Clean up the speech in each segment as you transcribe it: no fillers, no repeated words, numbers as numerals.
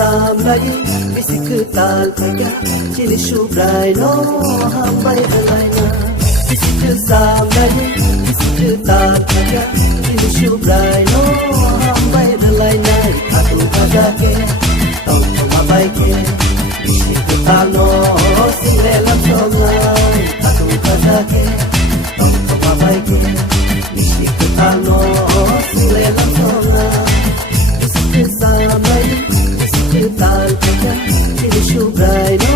Samlai bisiktal pega cili shubrai no hambai dalaina bisikal samlai bisiktal pega cili shubrai no hambai dalaina atu kagake tau mabai ke bisikal no silela songai atu kagake tau mabai ke bisikal no silela songai bisikal samlai tal pega cili shubrai no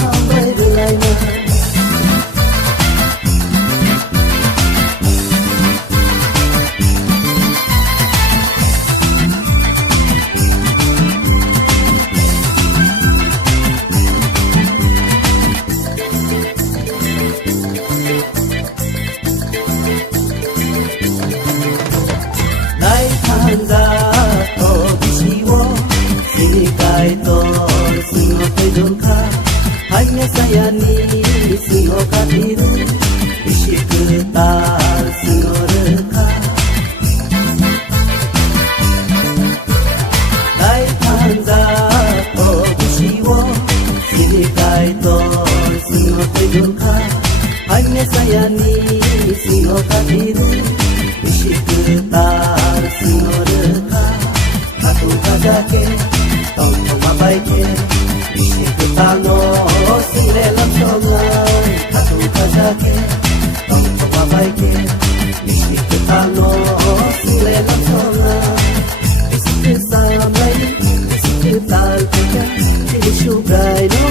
hambai dalaina nai thanza to bishiwo kai tor singo pedungka hanya saya ni singo kadiru isiketar singo reka kai tanza to bishiwo sini kai tor singo pedungka hanya saya ni singo kadiru isiketar singo reka aku kagake tong mabai ke bisikal no silela songai atu kagake tong mabai ke bisikal no silela songai bisikal samai bisikal pega cili shubrai no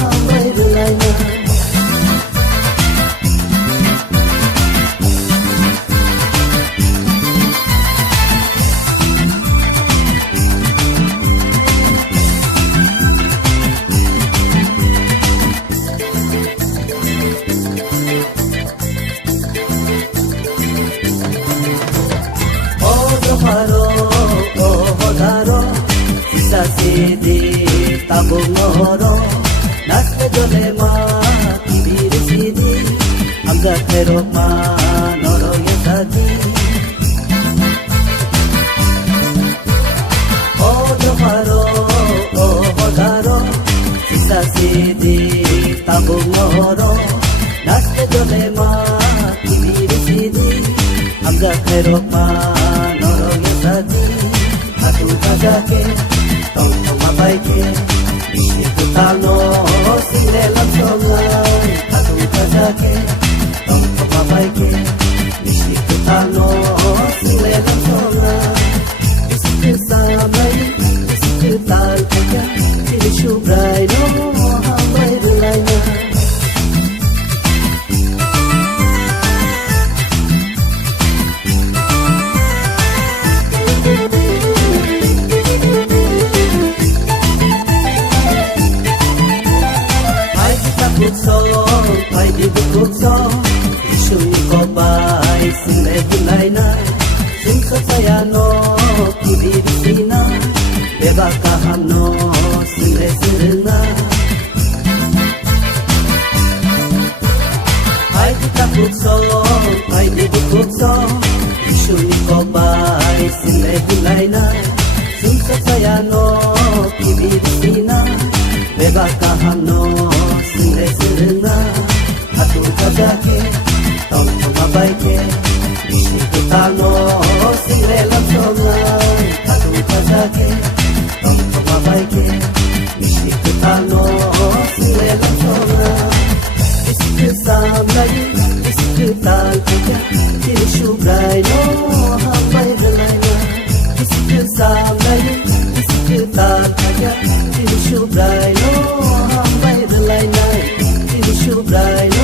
hambai dalaina sidi tabung oro nasbe dolema kibir sidi agak terok manoro yatadi ojo paro odaro sisa sidi tabung oro nasbe dolema kibir sidi agak terok manoro yatadi atu kagake tong mabai ke bisikal no silela songai atu kagake tong mabai ke bisikal no silela songai bisikal samai bisikal pega cili shubrai no hambai dalaina pai di bukso shuni ko bai sile dulaina sing saya no kiri sina beba kahano sile sirna pai di bukso shuni ko bai sile dulaina sing saya no kiri sina beba kahano sile sirna atu kagake tong mabai ke bisikal no silela songai atu kagake tong mabai ke bisikal no silela songai bisikal samlai bisikal pega cili shubrai no hambai dalaina bisikal samlai bisikal pega cili shubrai no hambai dalaina cili shubrai